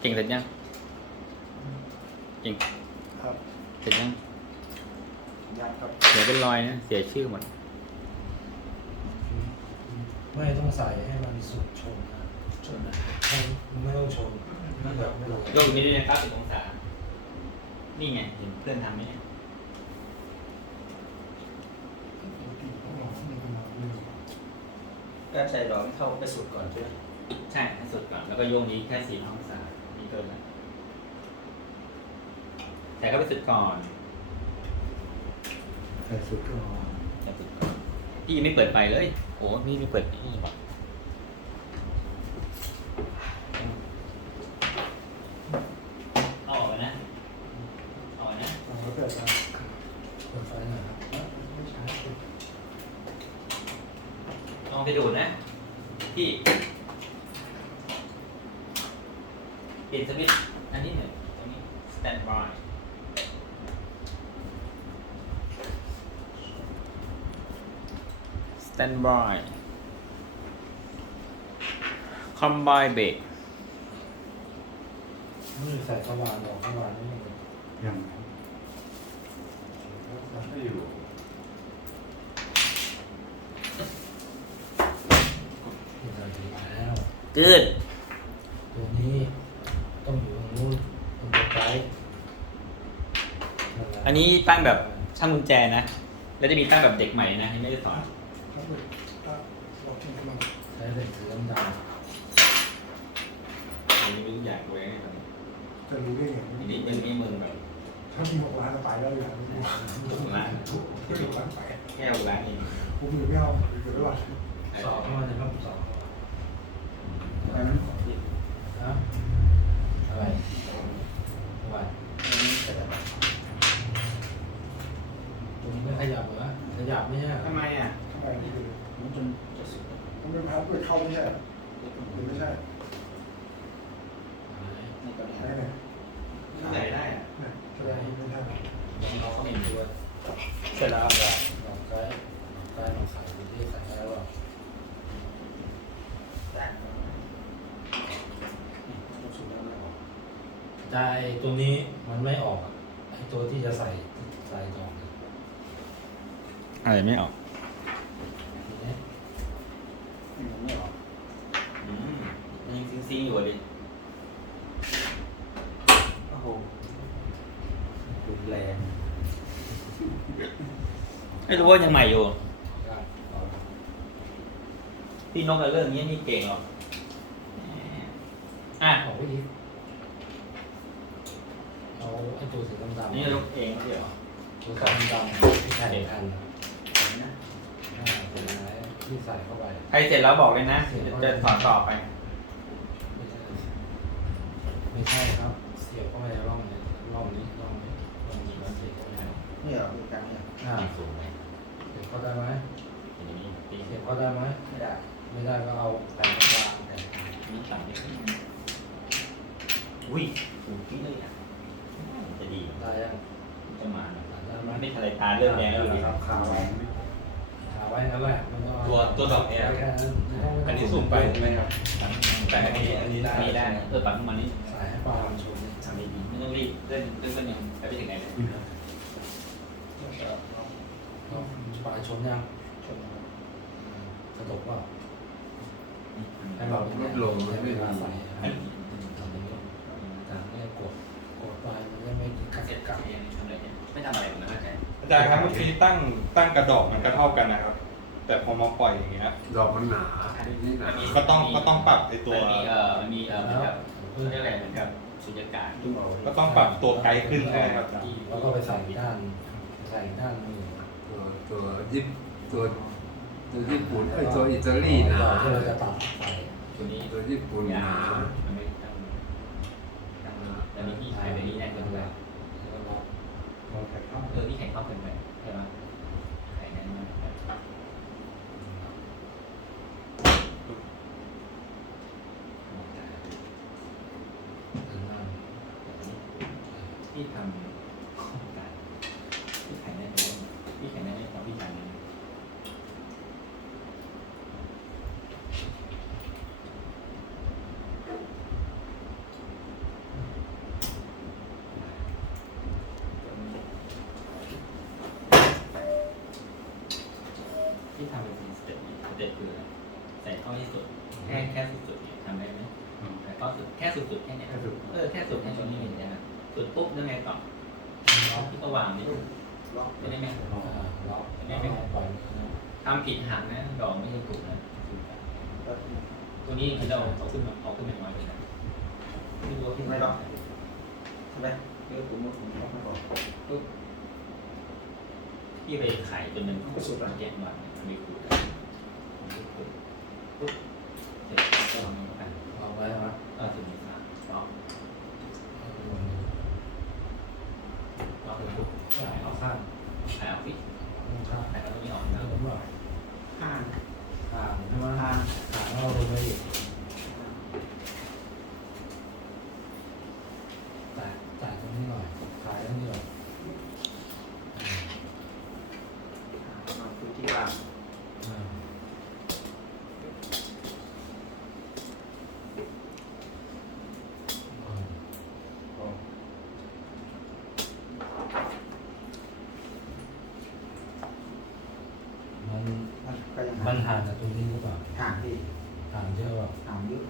เก่งเสร็จยัง เก่งครับเสร็จยังยังครับเสียเป็นรอยนะ เสียชื่อหมด ไม่ต้องใส่ให้มันสุดชนนะชนนะให้ไม่ต้องชนไม่แบบไม่หลงโยกนี้ด้วยนะครับสิบองศา นี่ไงเห็นเพื่อนทำไหมเนี่ยการใส่ดอกเข้าไปสุดก่อนใช่ไหมใช่ให้สุดก่อน แล้วก็โยกนี้แค่สี่องศา นี่เกินแล้วแต่ก็ไปสุดก่อนใส่สุดก่อนแต่สุดก่อนพี่ยังไม่เปิดไฟเลย โอ้นี่ไม่เปิดนี่หรอกเอาออกมานะเอาออกมานะ เอาไว้เปิดนะเปิดไฟหน่อยครับไม่ใช่ ลองไปดูดนะ พี่เปลี่ยนสวิตช์อันนี้หน่อยตรงนี้ stand by stand by combine brake นี่ใส่สว่านดอกสว่านนี่มันยังไม่อยู่แล้ว good ตัวนี้ต้องอยู่ตรงนู้นตรงตัวไกด์แหละอันนี้ตั้งแบบช่างกุญแจนะ แล้วจะมีตั้งแบบเด็กใหม่นะที่ไม่ได้สอน ครับเลยก็เราทิ้งให้มันใช้เหล็กสีดำอันนี้ไม่รู้อยากไว้ให้มันจะรู้ได้ไงอันนี้ยังไม่มึงแบบถ้ามีหกล้านจะไปแล้วอย่างนี้ถูกล้านไม่หกล้านไปแค่หกล้านเองผมอยู่ไม่เอาอยู่ไม่ว่าๆสอบเข้ามาในห้องสอบเข้ามาอันนั้น ฮะอะไรอะไรตรงนี้ไม่ขยับเหรอขยับไม่ใช่เหรอ ทำไมอะ ทำไมนี่คือมันจนจะสุดมันเป็นพัดด้วยเข้าไม่ใช่หรือไม่ใช่ใช่เนี่ย ใส่ได้อะ เนี่ยใช่ไหมไม่ใช่ เราเขาเห็นตัว เสร็จแล้วครับลองใช้ใช้ลองใส่ดูที่ใส่แล้ว่าแต่ไอ้ตัวนี้มันไม่ออกไอ้ตัวที่จะใส่ใส่ดอกอะไรไม่ออก ทีนี้ มันไม่ออก อืมมันยังซิงซิงๆอยู่อะดิ โอ้โหรุนแรง ไม่รู้ว่ายังใหม่อยู่ครับเอาพี่นกอะเรื่องนี้นี่เก่งหรอกอะออกไปอีกเอาไอ้ตัวสีดำๆนี่นกเองไม่ใช่เหรอตัวสีดำๆที่ใส่กันอ่าเป็นอะไรที่ใส่เข้าไปใครเสร็จแล้วบอกเลยนะจะสอนต่อไปไม่ใช่ไม่ใช่ครับ เสียบเข้าไปในร่องนี้ร่องนี้ร่องนี้ร่องนี้แล้วเสียบเข้าไปนี่เหรอมีการเนี่ยอ่าสูงไหม เสียบเข้าได้ไหมอย่างนี้ปีเสียบเข้าได้ไหมไม่ได้ ไม่ได้ก็เอาแผ่นกลางแผ่นนี้ต่ำนิดนึงอุ้ยสูงที่เลยอะจะดีได้ยังจะมาได้ไหมมันไม่ทะเลตาเริ่มแดงแล้วนะดิครับคาไว้คาไว้นั่นแหละไม่ต้องตัวตัวดอกเนี่ยแค่นั้นไม่ต้องอันนี้สูงไปใช่ไหมครับ แต่อันนี้อันนี้ได้มีได้นะเออปัดขึ้นมานี่ใส่ให้ปลามันชนทำดีๆไม่ต้องรีบเล่นเล่นเล่นยังไปถึงไหนเลยเอา ปลาชนยังกระดกว่าให้เราเนี่ยใช้เวลาใส่ให้ทำอย่างนี้แต่เนี่ยกดกดไปมันจะไม่กัดเสร็จกัดเองทำอะไรเนี่ยไม่ทำอะไรผมนะเข้าใจอาจารย์ครับเมื่อกี้ตั้งตั้งกระดอกมันก็เท่ากันนะครับ แต่พอมาปล่อยอย่างเงี้ยดอกมันหนานี่หนาก็ต้องก็ต้องปรับไอตัวมันมีเอ่อมันมีเอ่อเหมือนกับเรียกอะไรเหมือนกับสุญญากาศก็ต้องปรับตัวไกด์ขึ้นใช่ไหมครับที่แล้วก็ไปใส่ด้านใส่ด้านมือ ตัวตัวญี่ปุ่นตัวตัวญี่ปุ่นเอ้ยตัวอิตาลีหนาเราที่เราจะตัดใส่ตัวนี้ตัวญี่ปุ่นหนามันไม่ตั้งตั้งแล้วมีที่ขายไปนี่แน่นเกินไปแล้วก็ล็อกเออที่แข่งเข้าเกินไปใช่ไหมขายแน่นมาก ถึงนั่น ที่ทำโครงการที่ขายแน่นที่ขายแน่นของพี่ขายแน่น ที่ทำเป็นสเต็ปสเต็ปคืออะไรใส่เข้าที่สุดแค่แค่สุดๆเนี่ยทำได้ไหมใส่เข้า สุดแค่สุดๆแค่เนี้ยเออแค่สุดแค่ตรงนี้เห็นไหมครับสุดปุ๊บแล้วไงต่อที่ก็วางนี่ล็อกจะได้ไหมล็อกล็อกปล่อยทำผิดหักนะดอกไม่ใช่ถูกนะแล้วตัวนี้คือเราเอาขึ้นมาเอาขึ้นมาน้อยไปนะไม่รู้ว่าขึ้นไม่ล็อกใช่ไหมเดี๋ยวผมผมล็อกไม่บอกปุ๊บพี่ไปไขจนมันเจ็ดวันมันไม่คูดปุ๊บเสร็จก็ลองนี้กัน เอาไว้ไหม ก็ถึงมีสามล็อก ล็อกปุ๊บไขอเอาอกข้างไขออกพี่ข้างไขเอาตรงนี้ออกนะวก็ว่าห่างห่างใช่ไหมห่างห่างเราลงไปอีกจ่ายจ่ายตรงนี้หน่อยขายตรงนี้หน่อย มาพื้นที่ว่าง อ่าอืม โอ้ มัน มันก็ยังมันห่างจากตรงนี้หรือเปล่าห่างที่ห่างเยอะเปล่าห่างเยอะ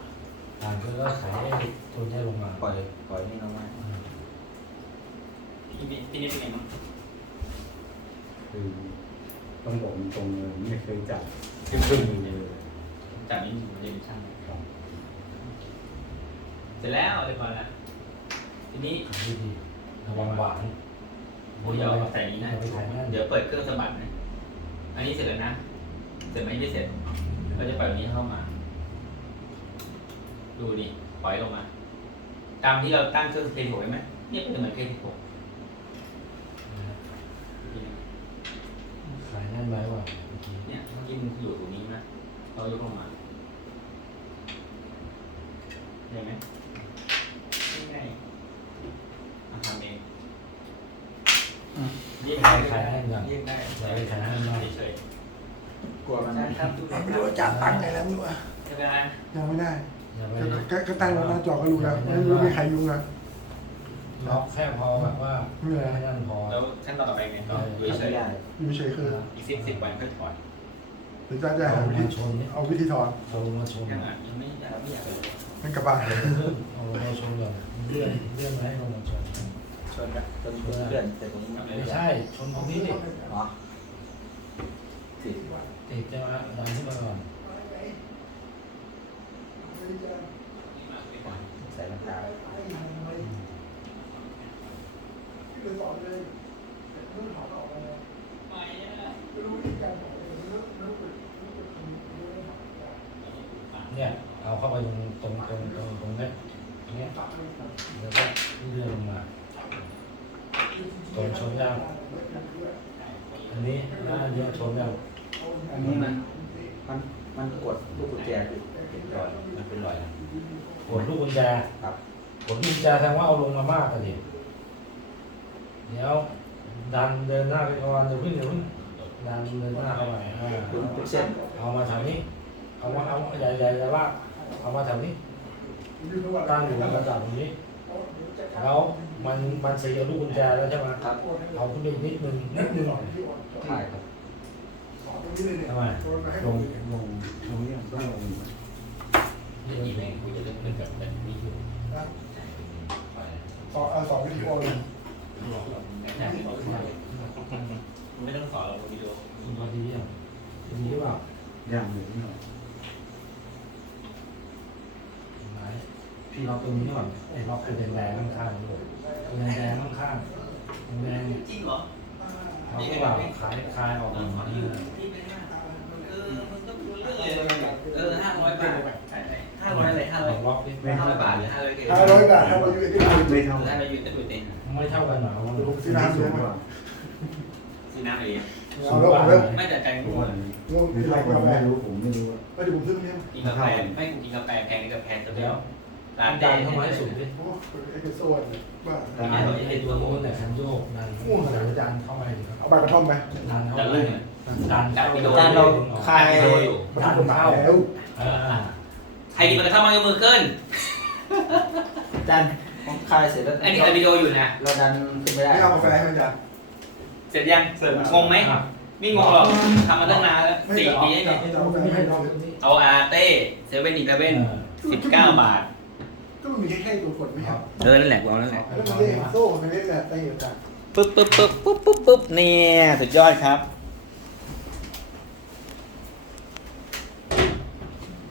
ห่างเยอะก็ขายให้ตัวนี้ลงมาปล่อยปล่อยนี่ลงมาอืมพี่นี่พี่นี่เป็นไงบ้างคือต้องบอกตรงๆเลยไม่เคยจับครึ่งๆเลยจากนี้มันจะเป็นช่างเสร็จแล้วเรียบร้อยแล้วทีนี้ขายดีๆระวังหวานโอ้ยเอาใส่นี้นะอย่าไปขายนั่นเดี๋ยวเปิดเครื่องสะบัดนะอันนี้เสร็จแล้วนะ เสร็จไหมไม่เสร็จเราจะปล่อยอันนี้เข้ามา ดูดิปล่อยลงมา ตามที่เราตั้งเครื่องเคหกไว้ไหมเนี่ยเป็นเหมือนเคหกขายนั่นไว้ว่ะเมื่อกี้เนี่ยเมื่อกี้มันอยู่ตรงนี้นะเรายกลงมาเห็นไหมง่ายๆมาทำเอง เรียกได้เรียกได้เฉย กลัวมัน ๆใช่ ครับไม่รู้ว่าจ่าตั้งไงแล้วไม่รู้อะไม่เป็นไรยังไม่ได้อย่าไปก็ก็ก็ตั้งแล้วหน้าจอก็รู้แล้วไม่รู้มีใครยุ่งนะล็อกแค่พอแบบว่าไม่เป็นไรให้นั่นพอแล้วขั้นตอนต่อไปไงต่อดูเฉไม่ยได้อยู่เฉยคือๆอีกสิบสิบวันค่อยถอดหรือจะจะเอาหาวิมาธีชนนี่เอาวิธีถอนเอาลงมาชนยังอะยังไม่อยากไม่อยากเลยมันกระบะเอาลงมาชนก่อนเลื่อนเลื่อนมาให้ลงมาชนชนนะจนชนเลื่อนแต่ตรงนี้ไม่ใช่ชนตรงนี้ดิอ๋อติด ติดจะมาดันขึ้นมาก่อนใส่รองเท้าเนี่ยเอาเข้าไปตรงตรงตรงตรงตรงเนี้ยตรงเนี้ยแล้วก็เลื่อนลงมาตรงชนยางอันนี้หน้าเนี้ยชนยาง อันนี้มันมันมันกดลูกกุญแจติดติดรอยมันเป็นรอยนะกดลูกกุญแจครับกดลูกกุญแจแสดงว่าเอาลงมามากกันดิเดี๋ยวดันเดินหน้าไปก่อนเดี๋ยวพึ่งเดี๋ยวพึ่งดันเดินหน้าเข้าไปอ่าเป็นเป็นเส้นเอามาแถวนี้เอามาเอาใหญ่ใหญ่ใหญ่ลากเอามาแถวนี้ตั้งอยู่ระดับตรงนี้แล้วมันมันเสียลูกกุญแจแล้วใช่ไหมครับเอาขึ้นไปอีกนิดนึงนิดนึงถ่ายครับ ทำไมลงลงตรงนี้ต้องลงเรื่องนี้แม่งกูจะเล่นเป็นแบบแบบนี้อยู่สองสองวิธีโอเลยไม่ต้องสอนเราวิดีโอคุณพอดีอะดีหรือเปล่าย่างเลยนี่หน่อยพี่ล็อกตรงนี้ก่อนไอ้ล็อกคือแดงๆข้างๆนี่แดงๆข้างๆแดงๆเนี่ยจริงเหรอ เอาพวกเราขายคลายออกมานี่นะเออห้าร้อยบาทห้าร้อยอะไรห้าร้อยล็อกนี่ห้าร้อยบาทหรือห้าร้อยเกห้าร้อยบาทถ้าราอยู่ที่ไม่เท่าห้าร้อยยูนิตเต็มไม่เท่ากันหรอลูกที่น้ำสูงกว่าซื้อน้ำเองเอาแล้วผมเริ่มไม่แต่ใจกูกว่าลูกหรือที่ไหนเท่ากักานแฟไม่รู้ผมไม่รู้ก็เดี๋ยวผมซื้อเนี่ยกินกาแฟไม่กูกินกาแฟแพงกาแฟตัวเดีเดี๋ยยว วร้านดัเดนย์เข้ามาให้สุดดิโอ้เอ็กซ์โซนบ้าดันไอ้ตัวโน้นแต่คันโยกดันโอ้โหดันเข้าไปดิครับเอาใบกระท่อมไหมดันเข้าดันไปลูกดันดันไปโดนจานเราคลายโดนอยู่มันถูกกฎหมายแล้วอ่าใครกินมันเข้ามายกมือขึ้นดันผมคลายเสร็จแล้วอันนี้อัดวิดีโออยู่นะเราดันขึ้นไม่ได้ไม่เอากาแฟให้มันจ้ะเสร็จยังงงไหมไม่งงหรอกทำมาตั้งนานแล้วไม่สี่ปีเนี่ยไม่ให้น้องเอาอาเต้เซเว่นอีเลเว่นสิบเก้าบาท ก็มันมีแค่แค่ตัวกดไม่ครับเออนั่นแหละกูเอานั่นแหละแล้วมันเล่นโซ่มันเล่นแบบไต้กันปึ๊บปึ๊บปึ๊บปึ๊บปึ๊บปึ๊บเนี่ยสุดยอดครับ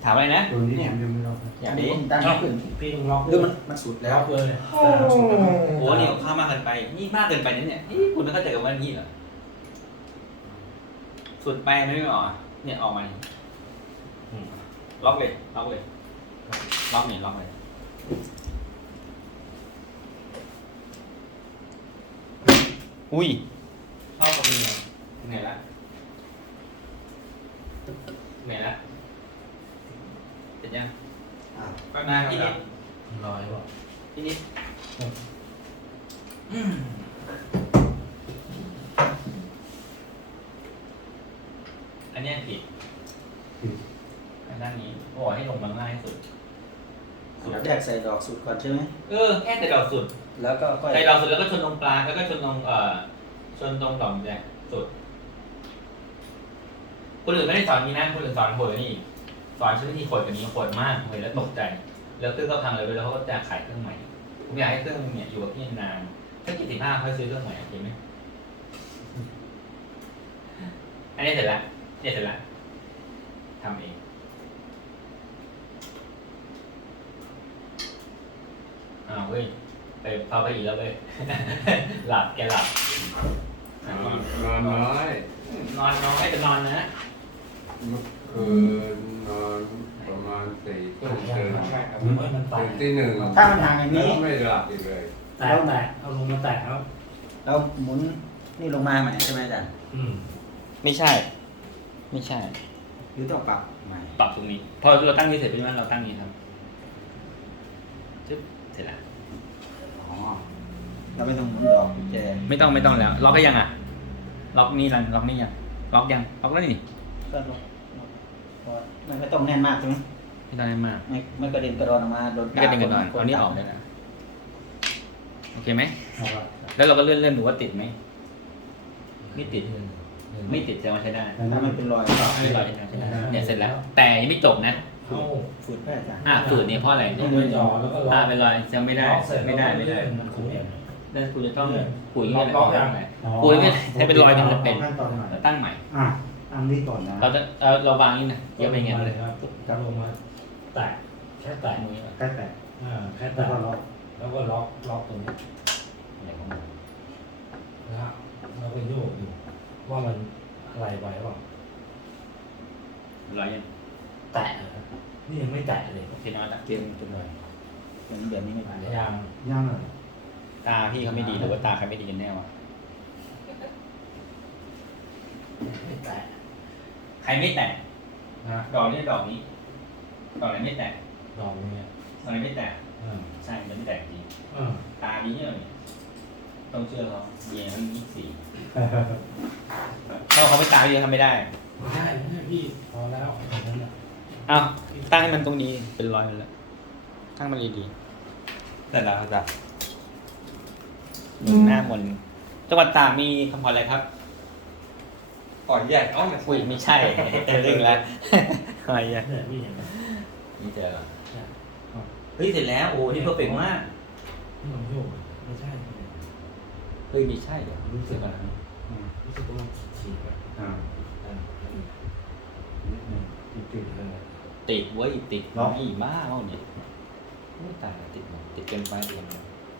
ถามอะไรนะ ตัวนี้ผมยังไม่รอดอย่างนี้นี้ผมตั้งขึ้นพี่ต้องล็อกหรือมันมันสุดแล้วล็อกเลยโอ้นี่เอาข้ามมากเกินไป นี่มากเกินไปนั่นเนี่ยนี่คุณไม่เข้าใจกับว่านี่เหรอสุดไปไม่ไม่ออกเนี่ยออกมานี่อืมล็อกเลยล็อกเลยล็อกนี่ล็อกเลย อุ้ยเข้ากับมือหน่อยเหนื่อยละเหนื่อยละเสร็จยังอ่าแป๊บนึงพี่นิดลอยป่ะพี่นิดอันเนี้ยผิดอันด้านนี้บอกให้ลงมาง่ายที่สุด แรกใส่ดอกสุดก่อนใช่ไหมเออแค่แต่ดอกสุดแล้วก็ค่อยใส่ดอกสุดแล้วก็ชนตรงกลางแล้วก็ชนตรงเอ่อชนตรงดอกแดงสุดคนอื่นไม่ได้สอนนี้นะคนอื่นสอนโหดกว่านี่สอนใช้วิธีโหดกว่านี้โหดมากเลยแล้วตกใจ แล้วเครื่องก็พังเลยไปแล้วเขาก็จะขายเครื่องใหม่ผมอยากให้เครื่องเนี่ยอยู่กับพี่นานถ้ากี่สิบห้าค่อยซื้อเครื่องใหม่โอเคไหมอันนี้เสร็จแล้วเนี่ยเสร็จแล้วทำเอง อ้าวเฮ้ยไปพาไปอีกแล้วเว้ย หลับแกหลับอะนอนนอนน้อยนอนน้อยจะนอนนะคืนนอนประมาณสี่ทุ่มตื่นใช่ครับมันมันแตตื่กนที่หนึ่งถ้ามันห่างอย่างแล้วนี้ไม่หลับอีกเลยแตกแตกเอาลงมาแตกแล้วเราหมุนนี่ลงมาใหม่ใช่ไหมอาจารย์อืมไม่ใช่ ไม่ใช่ หรือต้องปรับใหม่ปรับตรงนี้ พอเราตั้งนี้เสร็จเป็นว่าเราตั้งนี้ครับจึ๊บเสร็จแล้ว อ๋อ เราไม่ต้องหมุนดอกกุญแจไม่ต้องไม่ต้องแล้ว ล็อกก็ยังอะ ล็อกนี่รันล็อกนี่ยัง ล็อกยัง ล็อกแล้วนี่ ก็ลงพอมันไม่ต้องแน่นมากใช่ไหมไม่ต้องให้มากไม่ไม่กระเด็นกระดอนออกมาโดนไม่กระเด็นกระดอนเอานี้ออกเลยนะ โอเคไหม เอาละแล้วเราก็เลื่อนเลื่อนดูว่าติดไหม ไม่ติด ไม่ติดแสดงว่าใช้ได้ ถ้ามันเป็นรอยก็ไม่รอใช้ได้ใช้ได้เนี่ยเสร็จแล้ว แต่ยังไม่จบนะเอาฝืดแพทย์อาจารย์อะสูตรนี้เพราะอะไร ต้องเดินจอแล้วก็ล็อกอ่าเป็นรอยจะไม่ได้ ล็อกเสร็จไม่ได้ไม่ได้ มันคุ้มเอง แล้วคุณจะต้องคุยล็อกล็อกยังคุยไม่ให้เป็นรอยมันจะเป็นขั้นตอนไหนเราตั้งใหม่อะอันนี้ก่อนนะเราจะเอาเราวางนี่นะเยอะไปไงเลเลยยครับจะลงมาแตะแค่แตะมือใกล้แตกอ่าแค่แล้วแตะก็ล็อกแล้วก็ล็อกล็อกตรงนี้อะไรของมันนะแล้วก็โยกอยู่ว่ามันอะไรไว้เปล่ารอยยังแตะนะครับนี่ยังไม่แตะเลยโอเคน้อยละเกมเป็นรอยเป็นแบบนี้ไม่หผ่านลายอย่างย่างอะ ตาพี่เขาไม่ดีหรือว่าตาใครไม่ดีกันแน่วะไม่แตะใครไม่แตะนะดอกนี้ดอกนี้ดอกไหนไม่แตะดอกนี้ดอกไหนไม่แตะอ่าใช่มันไม่แตะจริงอ่าตาดีเนี่ยเลยต้องเชื่อเขาเมียนั้นยี่สี่ถ้าเขาไม่ตาเยอะทำไม่ได้ไม่ได้ไม่ได้พี่พอแล้วอย่างนั้นน่ะอ้าวตั้งให้มันตรงนี้เป็นรอยมันแล้วตั้งมันดีๆแต่แล้วจ้ะ หนุนหน้ามนต์จังหวัดตากมีคำพรอะไรครับก่อนใหญ่เอ้ามันอุ้ยไม่ใช่เรื่องแล้วอะไรอะเนี่ยพี่เห็นไหมนี่เจอเหรอใช่เฮ้ยเสร็จแล้วโอ้นี่เพอร์เฟกต์มากที่มันโยกไม่ใช่เฮ้ยนี่ใช่เหรอรู้สึกอะไรรู้สึกว่ามันฉีกๆไปอ่าอ่ามันนิดหนึ่งติดติดๆเลยติดเว้ยติดล็อกอีบ้าเปล่าเนี่ยโอ้ยตายแล้วติดหมดติดเกินไปเอง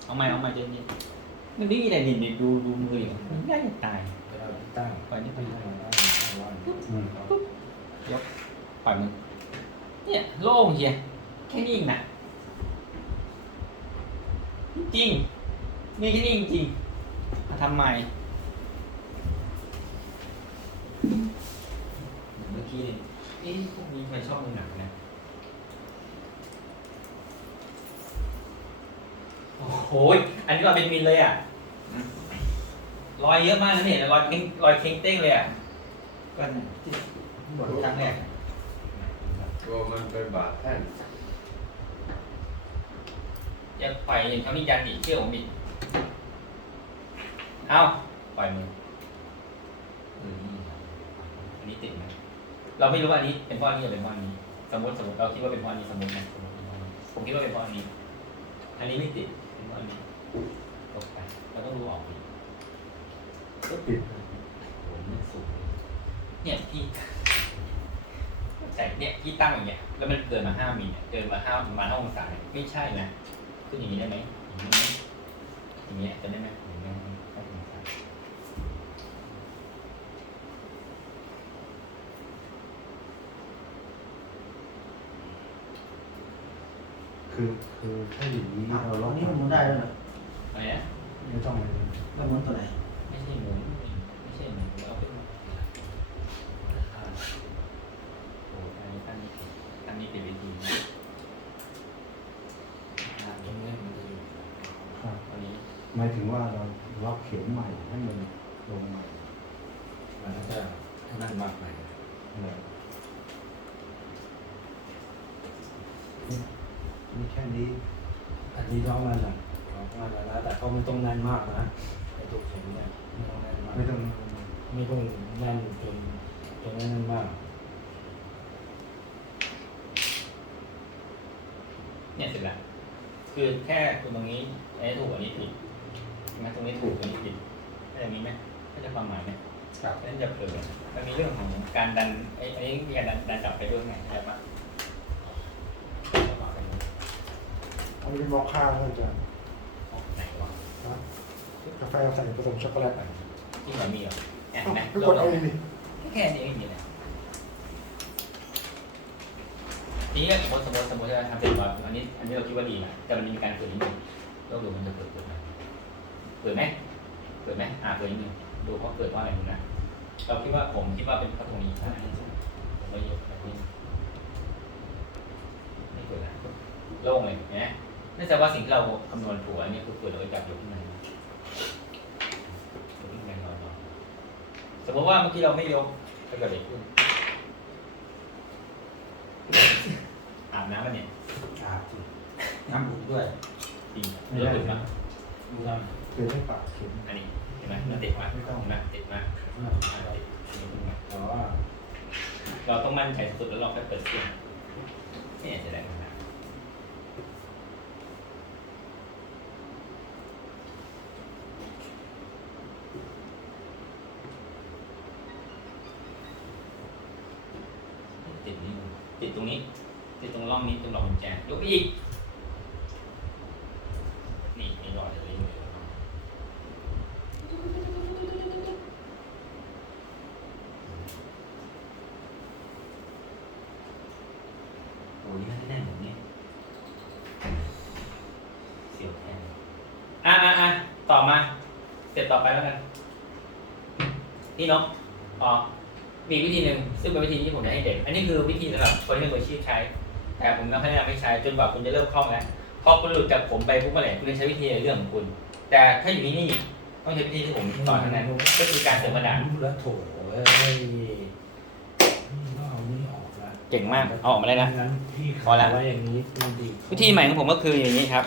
เอาใหม่เอาใหม่เจนเย็น มันไม่มีอะไรนี่ดูดูมืออย่างมันง่ายจะตายไปเอาที่ตั้งปล่อยนี่ไปไม่ได้ไม่ได้ไม่ได้อืมปล่อยมือเนี่ยโล่งเชียแค่นี้เองนะจริงมีแค่นี้จริงมาทำไมเมื่อกี้เนี่ยเอ๊ะพวกนี้ใครชอบดูหนังนะ โอ้โหยอันนี้รอยเป็นมินเลยอะรอยเยอะมากนะเนี่ยรอยเค้งรอยเค้งเต้งเลยอะก็เนี่ยที่บทครั้งแรกตัวมันไปบาดแท่นอย่าปล่อยอย่างเขานี่ยันอีกเชื่อผมอีกเอาปล่อยมืออืมอันนี้ติดไหมเราไม่รู้ว่าอันนี้เป็นเพราะอันนี้หรือเป็นเพราะอันนี้ สมมติสมมติเราคิดว่าเป็นเพราะอันนี้สมมตินะผมคิดว่าเป็นเพราะอันนี้ อันนี้ไม่ติด เป็นเพราอันนี้ตกไปเราต้องรู้ออกอีกก็ติดโหมันสูงเนี่ยพี่แต่เนี่ยพี่ตั้งอย่างเงี้ยแล้วมันเกินมาห้ามิลเนี่ยเกินมาห้าประมาณห้าองศาไม่ใช่นะขึ้นอย่างนี้ได้ไหมอย่างนี้ไหมอย่างเงี้ยจะได้ไหมอย่างเงี้ยห้าองศา คือคือถ้าอย่างนี้เราล็ตออกนนี้มันหมุนได้แล้วนะอะไรนะไม่ต้องเลยแล้วหมุนตัวไหนไม่ใช่หมุนไม่ใช่หมุนเอาขึ้นมาอ่าโอ้อันนี้อันนี้อันนี้เป็นวิธีนะอ่าตรงนี้มันจะอยู่ครับอันนี้หมายถึงว่าเราล็อกเข็มใหม่ให้มันลงใหม่มันก็จะให้มันมากไป เออนี่นี่แค่นี้ อันนี้ท้องมันอะท้องมันแล้วแต่เขาไม่ต้องแน่นมากนะไอ้ตัวเข็มเนี่ยไม่ต้องแน่นมากไม่ต้องไม่ต้องแน่นจนจนแน่นมากเนี่ยเสร็จแล้วคือแค่คุณตรงนี้อันนี้ถูกอันนี้ผิดใช่ไหมตรงนี้ถูกอันนี้ผิดเข้าใจนี้ไหมเข้าใจความหมายไหมครับนั่นจะเผลอมันมีเรื่องของการดันไอ้ไอ้นี่มีการดันดันกลับไปด้วยไงเข้าใจปะ อันนี้เป็นมอคค่าแล้วอาจารย์ไหนวะกาแฟใส่ผสมช็อกโกแลตอะที่มันมีเหรอเนี่ยเอ้าเห็นไหมพี่กดเอาเองดิแค่นี้เองนี่แหละทีนี้สมมติสมมติสมมติจะทำเป็นแบบอันนี้อันนี้เราคิดว่าดีนะแต่มันมีการเกิดนิดนึงเราดูมันจะเกิดเกิดไหมเกิดไหมเกิดไหมอ่าเกิดนิดนึงดูเพราะเกิดว่าอะไรดูนะเราคิดว่าผมคิดว่าเป็นเพราะตรงนี้ใช่ไหมผมไม่ยกแบบนี้ไม่เกิดนะโล่งเลยเห็นไหม นั่นแสดงว่าสิ่งที่เราคำนวณถูกอันนี้คือเกิดเราไปจับยกขึ้นมายกขึ้นมาหน่อยๆสมมติว่าเมื่อกี้เราไม่ยกจะเกิดอะไรขึ้นอาบน้ำมันเนี่ยอาบสิน้ำบุกด้วย จริงเลือดขึ้นมาดูน้คือให้ปากเข็มอันนี้เห็นไหมมันติดมากเห็นไหมติดมากำอ่าติดติดมากแต่ว่าเราต้องมั่นใจสุดๆแล้วเราค่อยเปิดเครื่องนี่จะได้ขนาดติดนี่ติดตรงนี้ ติดตรงร่องนี้ตรงหลอดกุญแจยกไป อีก นี่มีหลอดอยเลยโอ้ยนี่มันแน่นแบบนี้เสียวแทนอะอะอะต่อมา เสร็จต่อไปแล้วกัน นี่นกอ๋อมีวิธีหนึ่งซึ่งเป็นวิธีที่ผมจะให้เด็ก อันนี้คือวิธีสำหรับคนที่เป็นมืออาชีพใช้ แต่ผมไม่ค่อยแนะนำให้ใช้จนกว่าคุณจะเริ่มคล่องแล้วพอคุณหลุดจากผมไปปุ๊บเมื่อไหร่คุณจะใช้วิธีในเรื่องของคุณ แต่ถ้าอยู่ที่นี่ต้องใช้วิธีที่ผมสอนเท่านั้นก็คือการเสริมกระดาษแล้วโถเอ้ยนี่ก็เอานี่ออกละเก่งมากเอาออกมาได้นะงั้นพี่พอละไว้อย่างนี้มันดีวิธีใหม่ของผมก็คืออย่างนี้ครับ